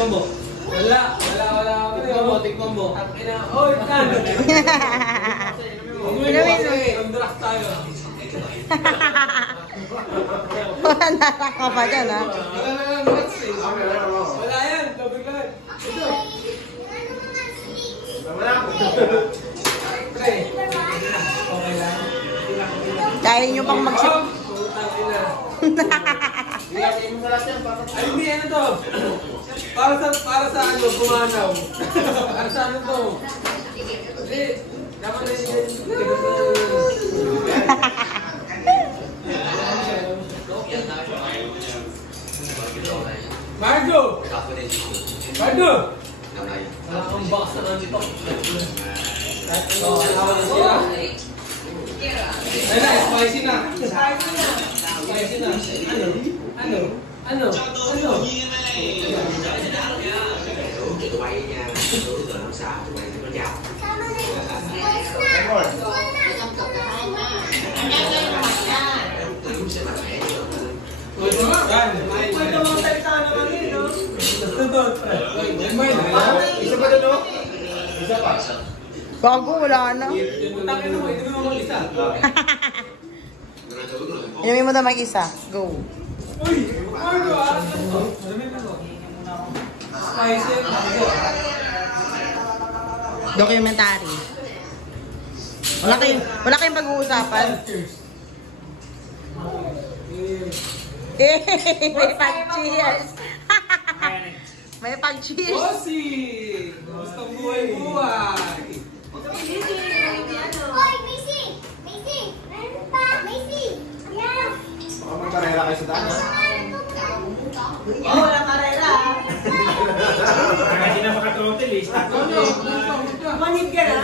Tikman mo. Wala. Tikman mo. Oy, kan. Inumin mo. Mag-draft tayo. Wala ka pa dyan, ha? Wala yan. Labig lang. Ito. Pre. Okay lang. Kaya nyo pang magsip. Ay, hindi, ano to? Para sa ano, pumanaw. Para sa ano to? Hindi, dapat na yun. Margo! Margo! Wala kang box na nandito. Ay na, spicy na. Spicy na. Ano? Isa pa doon, no? Isa pa. Bago, wala na. Tangin mo, hindi mo mag-isa. Inumin mo na mag-isa. Go. Uy! Margo, ah! Spicy. Documentary. Wala kayong pag-uusapan. May pag-cheers. May pag-cheers. Bossy! Gustong buhay-buhay! Hoy, Macy! Macy! Meron pa! Macy! Ayan! Baka magkarera kayo sa daan, ha? Wala karela. Kaya hindi na makatrotel eh. Manid ka na?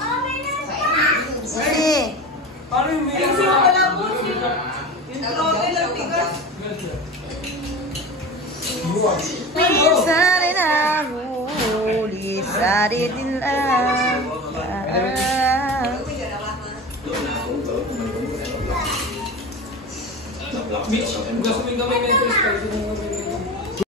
Oh, meron pa! Sige. Parang yung may Minsan ay nahuli sa nila. Mitch, gusto mo yung gamay na ito.